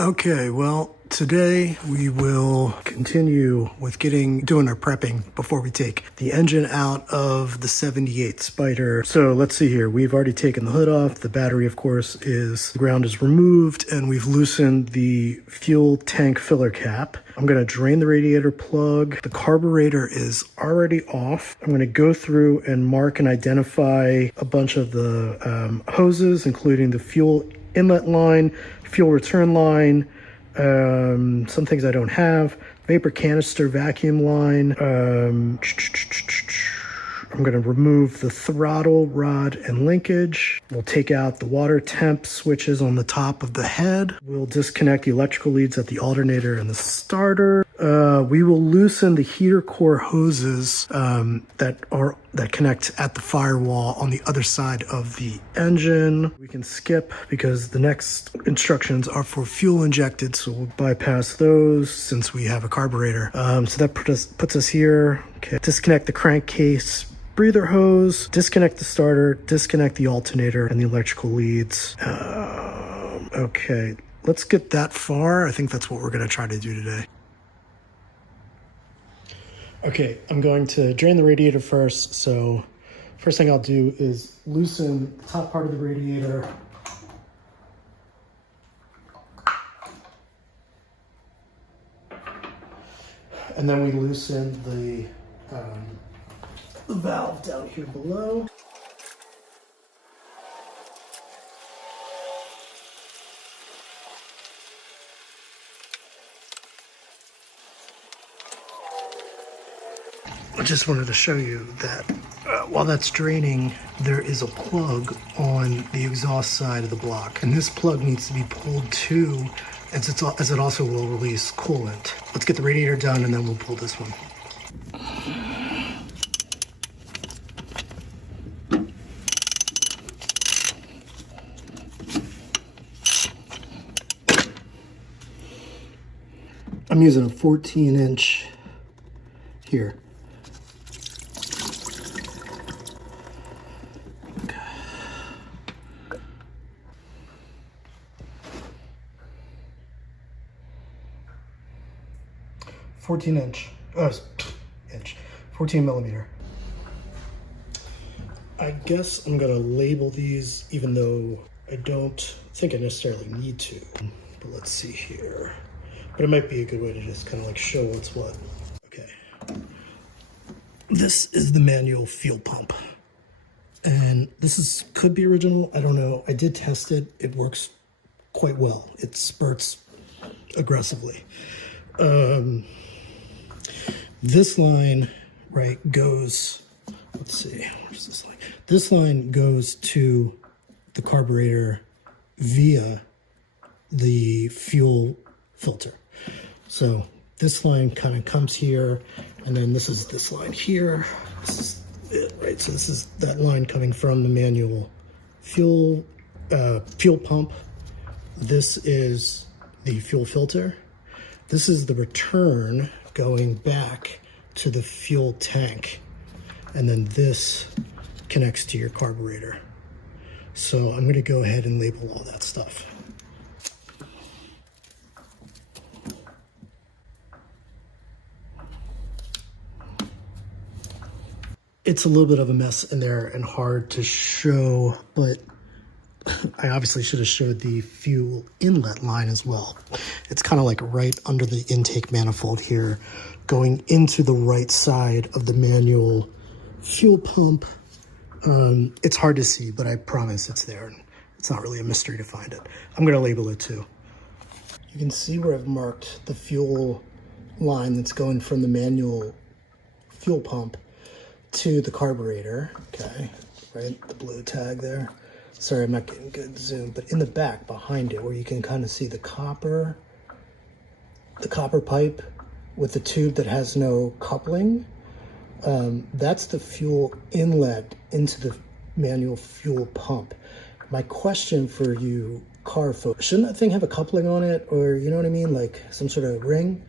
Okay, well, today we will continue with doing our prepping before we take the engine out of the 78 Spider. So let's see here. We've already taken the hood off. The battery, of course, the ground is removed, and we've loosened the fuel tank filler cap. I'm going to drain the radiator plug. The carburetor is already off. I'm going to go through and mark and identify a bunch of the hoses, including the fuel inlet line, fuel return line, some things I don't have, vapor canister vacuum line. I'm going to remove the throttle rod and linkage. We'll take out the water temp switches on the top of the head. We'll disconnect the electrical leads at the alternator and the starter. We will loosen the heater core hoses that connect at the firewall on the other side of the engine. We can skip because the next instructions are for fuel injected, so we'll bypass those since we have a carburetor. So that puts us here. Okay. Disconnect the crankcase breather hose, disconnect the starter, disconnect the alternator and the electrical leads. Okay, let's get that far. I think that's what we're going to try to do today. Okay, I'm going to drain the radiator first. So first thing I'll do is loosen the top part of the radiator. And then we loosen the valve down here below. I just wanted to show you that while that's draining, there is a plug on the exhaust side of the block, and this plug needs to be pulled too, as it also will release coolant. Let's get the radiator done and then we'll pull this one. I'm using a 14-inch here. Okay. 14 millimeter. I guess I'm gonna label these, even though I don't think I necessarily need to. But let's see here. But it might be a good way to just kind of like show what's what. Okay. This is the manual fuel pump. And this could be original, I don't know. I did test it, it works quite well. It spurts aggressively. This line, right, goes, let's see, where's this line? This line goes to the carburetor via the fuel filter. So this line kind of comes here, and then this is this line here. This is it, right? So this is that line coming from the manual fuel pump. This is the fuel filter. This is the return going back to the fuel tank. And then this connects to your carburetor. So I'm gonna go ahead and label all that stuff. It's a little bit of a mess in there and hard to show, but I obviously should have showed the fuel inlet line as well. It's kind of like right under the intake manifold here, going into the right side of the manual fuel pump. It's hard to see, but I promise it's there. It's not really a mystery to find it. I'm going to label it too. You can see where I've marked the fuel line that's going from the manual fuel pump to the carburetor. Okay, right, the blue tag there. Sorry, I'm not getting good zoom, but in the back behind it, where you can kind of see the copper pipe with the tube that has no coupling, that's the fuel inlet into the manual fuel pump. My question for you car folks, shouldn't that thing have a coupling on it, or you know what I mean, like some sort of ring?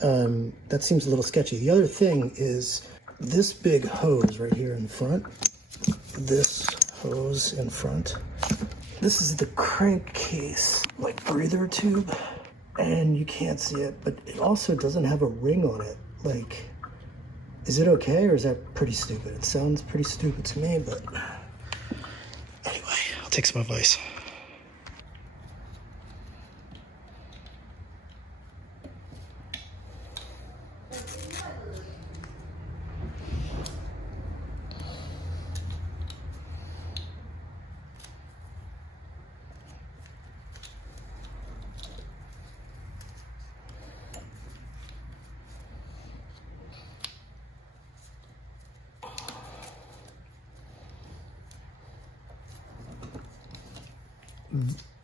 That seems a little sketchy. The other thing is this big hose right here in front, this hose in front, this is the crankcase like breather tube. and you can't see it, but it also doesn't have a ring on it. Like, is it okay, or is that pretty stupid? It sounds pretty stupid to me, but anyway, I'll take some advice.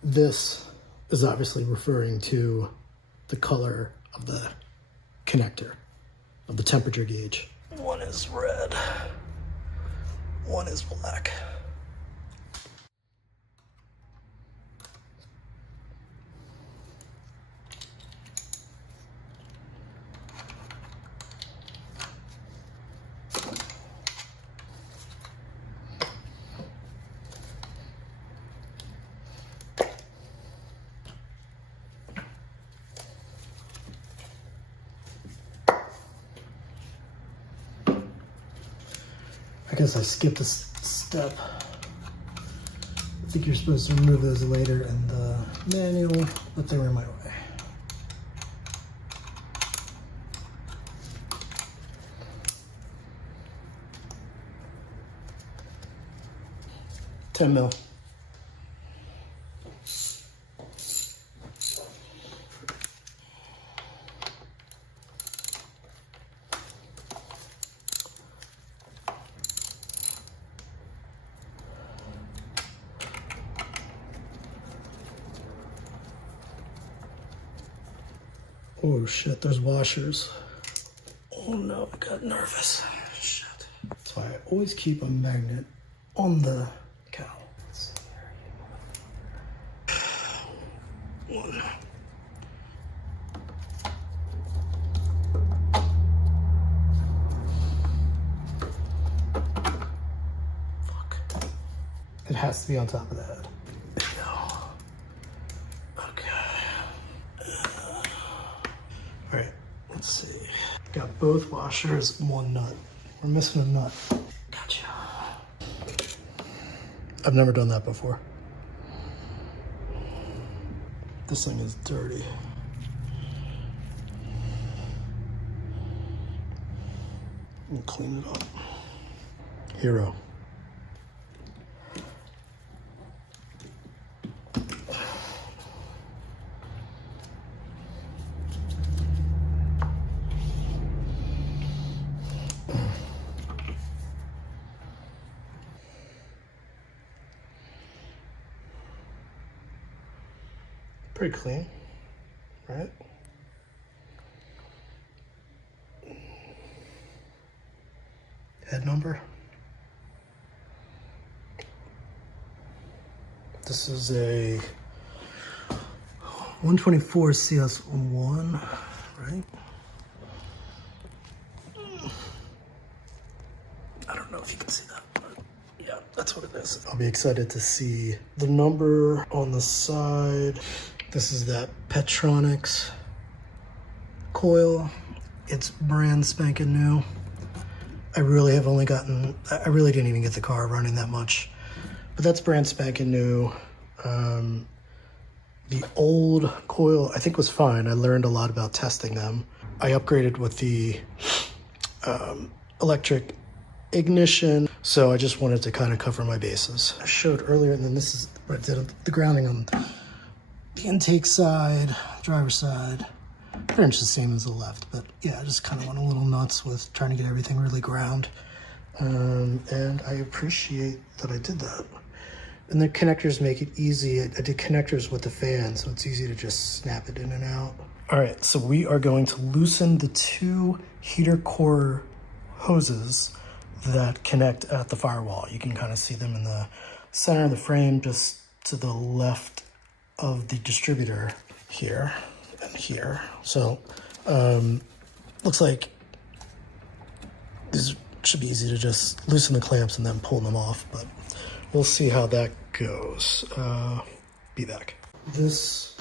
This is obviously referring to the color of the connector, of the temperature gauge. One is red, one is black. I guess I skipped a step. I think you're supposed to remove those later in the manual, but they were in my way. $10 mil. Oh shit, there's washers. Oh no, I got nervous. Shit. That's why I always keep a magnet on the cowl. One. Fuck. It has to be on top of the head. There you go. Okay. All right, let's see. Got both washers, one nut. We're missing a nut. Gotcha. I've never done that before. This thing is dirty. We'll clean it up. Hero. Pretty clean, right? Head number. This is a 124 CS1, right? I don't know if you can see that, but yeah, that's what it is. I'll be excited to see the number on the side. This is that Pertronix coil. It's brand spanking new. I really didn't even get the car running that much, but that's brand spanking new. The old coil I think was fine. I learned a lot about testing them. I upgraded with the electric ignition, so I just wanted to kind of cover my bases. I showed earlier, and then this is what I did, the grounding on the intake side, driver's side. Pretty much the same as the left, but yeah, I just kind of went a little nuts with trying to get everything really ground. And I appreciate that I did that. And the connectors make it easy. I did connectors with the fan, so it's easy to just snap it in and out. All right, so we are going to loosen the two heater core hoses that connect at the firewall. You can kind of see them in the center of the frame, just to the left of the distributor here and here. So looks like this should be easy to just loosen the clamps and then pull them off, but we'll see how that goes. Be back. This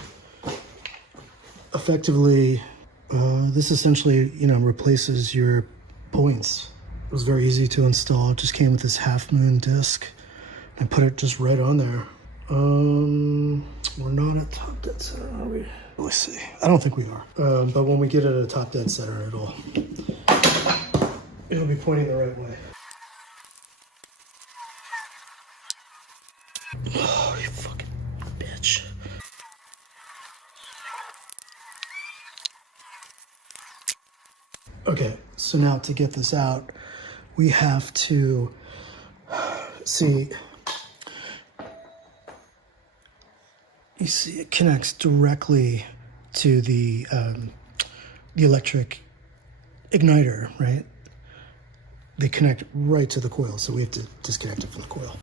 effectively, this essentially, replaces your points. It was very easy to install. It just came with this half moon disc. I put it just right on there. We're not at top dead center, are we? Let's see. I don't think we are. But when we get it at a top dead center, it'll be pointing the right way. Oh, you fucking bitch. Okay, so now to get this out, we have to see, you see it connects directly to the electric igniter, right? They connect right to the coil, so we have to disconnect it from the coil.